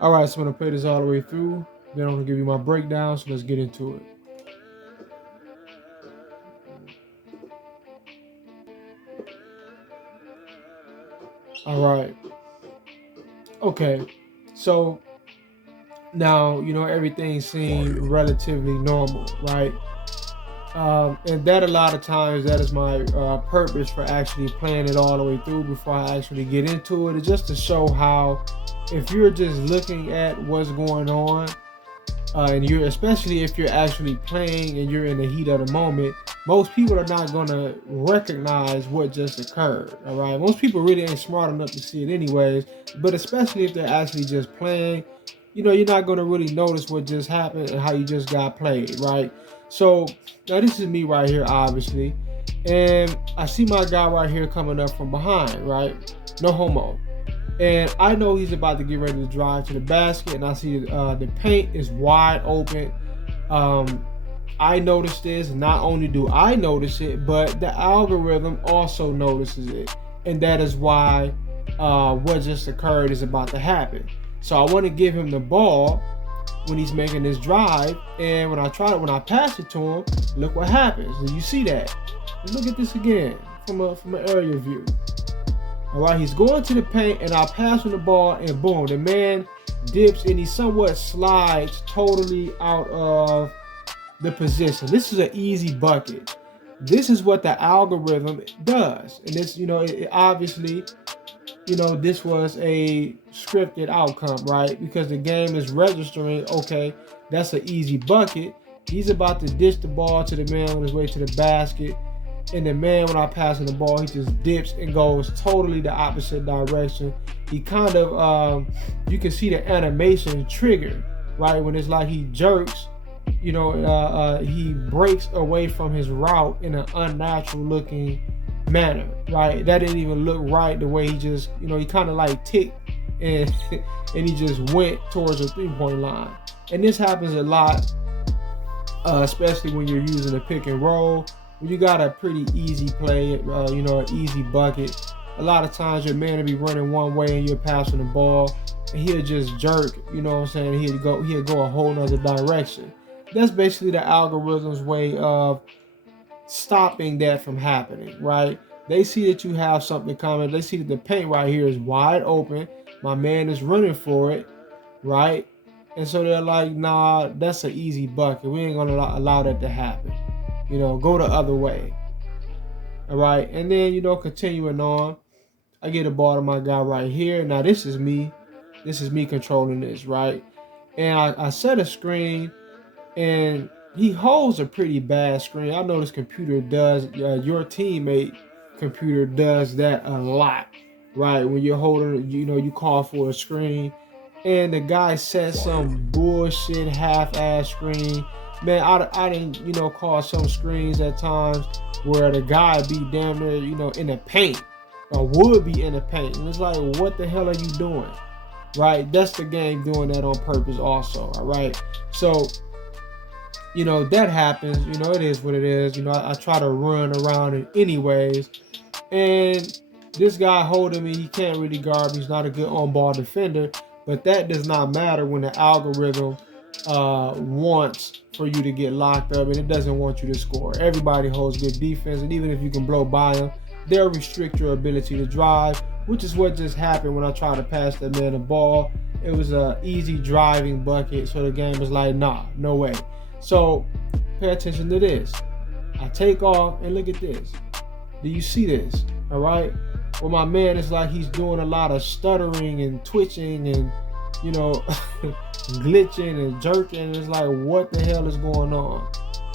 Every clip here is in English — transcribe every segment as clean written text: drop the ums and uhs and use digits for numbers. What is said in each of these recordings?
All right, so I'm gonna play this all the way through. Then I'm gonna give you my breakdown. So let's get into it. All right. Okay. So now everything seemed relatively normal, right? And that a lot of times that is my purpose for actually playing it all the way through before I actually get into it. Is just to show how if you're just looking at what's going on, and you're especially if you're actually playing and you're in the heat of the moment, most people are not gonna recognize what just occurred. All right, most people really ain't smart enough to see it anyways. But especially if they're actually just playing, you're not gonna really notice what just happened and how you just got played, right? So now this is me right here, obviously, and I see my guy right here coming up from behind, right? No homo. And I know he's about to get ready to drive to the basket, and I see the paint is wide open. Um, I noticed this. Not only do I notice it, but the algorithm also notices it, and that is why what just occurred is about to happen. So I want to give him the ball when he's making this drive, and when I pass it to him, look what happens. Do you see that? Look at this again from an aerial view. All right, he's going to the paint, and I pass him the ball, and boom, the man dips and he somewhat slides totally out of the position. This is an easy bucket. This is what the algorithm does, and this, it obviously, this was a scripted outcome, right? Because the game is registering. Okay, that's an easy bucket. He's about to dish the ball to the man on his way to the basket. And the man, when I pass him the ball, he just dips and goes totally the opposite direction. He kind of, you can see the animation trigger, right? When it's like he jerks, he breaks away from his route in an unnatural looking manner, right? That didn't even look right the way he just, he kind of like ticked and and he just went towards the 3-point line. And this happens a lot, especially when you're using a pick and roll. When you got a pretty easy play, an easy bucket, a lot of times your man will be running one way and you're passing the ball, and he'll just jerk, you know what I'm saying? He'll go a whole nother direction. That's basically the algorithm's way of stopping that from happening, right? They see that you have something coming. They see that the paint right here is wide open. My man is running for it, right? And so they're like, nah, that's an easy bucket. We ain't gonna allow that to happen. Go the other way. All right. And then, continuing on, I get the ball to my guy right here. Now, this is me. This is me controlling this, right? And I set a screen, and he holds a pretty bad screen. I know this computer does, your teammate computer does that a lot, right? When you're holding, you call for a screen, and the guy set some bullshit half-ass screen. Man, I didn't, call some screens at times where the guy be damn near, in the paint, or would be in the paint. And it's like, what the hell are you doing? Right? That's the game doing that on purpose also, all right? So, that happens. It is what it is. I try to run around it anyways. And this guy holding me, he can't really guard me. He's not a good on-ball defender. But that does not matter when the algorithm wants for you to get locked up, and it doesn't want you to score. Everybody holds good defense, and even if you can blow by them, they'll restrict your ability to drive, which is what just happened when I tried to pass that man the ball. It was an easy driving bucket, so the game was like, nah, no way. So pay attention to this. I take off, and look at this. Do you see this? All right. Well, my man is like he's doing a lot of stuttering and twitching and, glitching and jerking. It's like, what the hell is going on?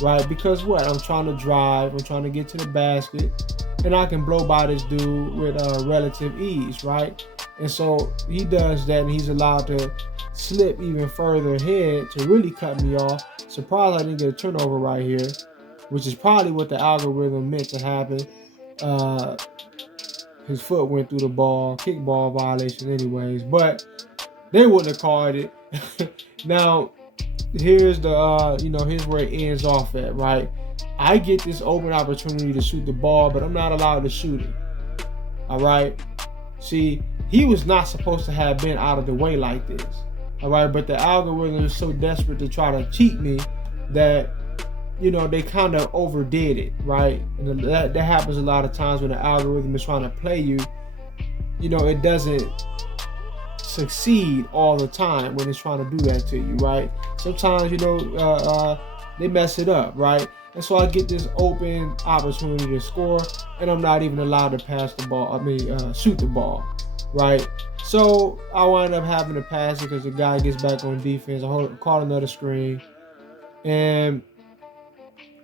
Right? Because what? I'm trying to drive. I'm trying to get to the basket. And I can blow by this dude with relative ease, right? And so he does that, and he's allowed to slip even further ahead to really cut me off. Surprised I didn't get a turnover right here, which is probably what the algorithm meant to happen. His foot went through the ball, kickball violation anyways, but they wouldn't have called it. Now, here's the, here's where it ends off at, right? I get this open opportunity to shoot the ball, but I'm not allowed to shoot it. All right? See, he was not supposed to have been out of the way like this. All right, but the algorithm is so desperate to try to cheat me that, you know, they kind of overdid it, right? And that happens a lot of times when the algorithm is trying to play you. You know, it doesn't succeed all the time when it's trying to do that to you, right? Sometimes, you know, they mess it up, right? And so I get this open opportunity to score, and I'm not even allowed to pass the ball. Shoot the ball, right? So I wind up having to pass it because the guy gets back on defense. I call another screen and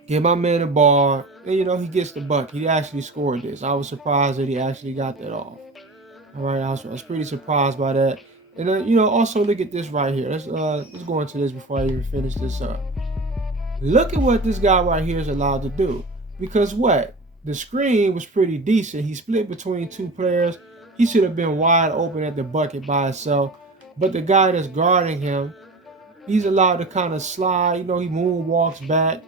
give my man the ball, and you know, he gets the buck. He actually scored this. I was surprised that he actually got that off. All right, I was pretty surprised by that. And then, you know, also look at this right here. Let's go into this before I even finish this up. Look at what this guy right here is allowed to do. Because what? The screen was pretty decent. He split between two players. He should have been wide open at the bucket by himself. But the guy that's guarding him, he's allowed to kind of slide. You know, he moonwalks back.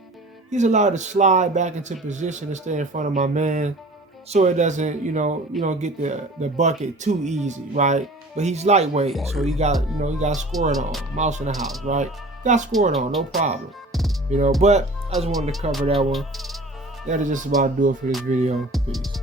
He's allowed to slide back into position and stay in front of my man, so it doesn't, you don't get the bucket too easy, right? But he's lightweight, so he got scored on. Mouse in the house, right? Got scored on, no problem. You know, but I just wanted to cover that one. That is just about to do it for this video. Peace.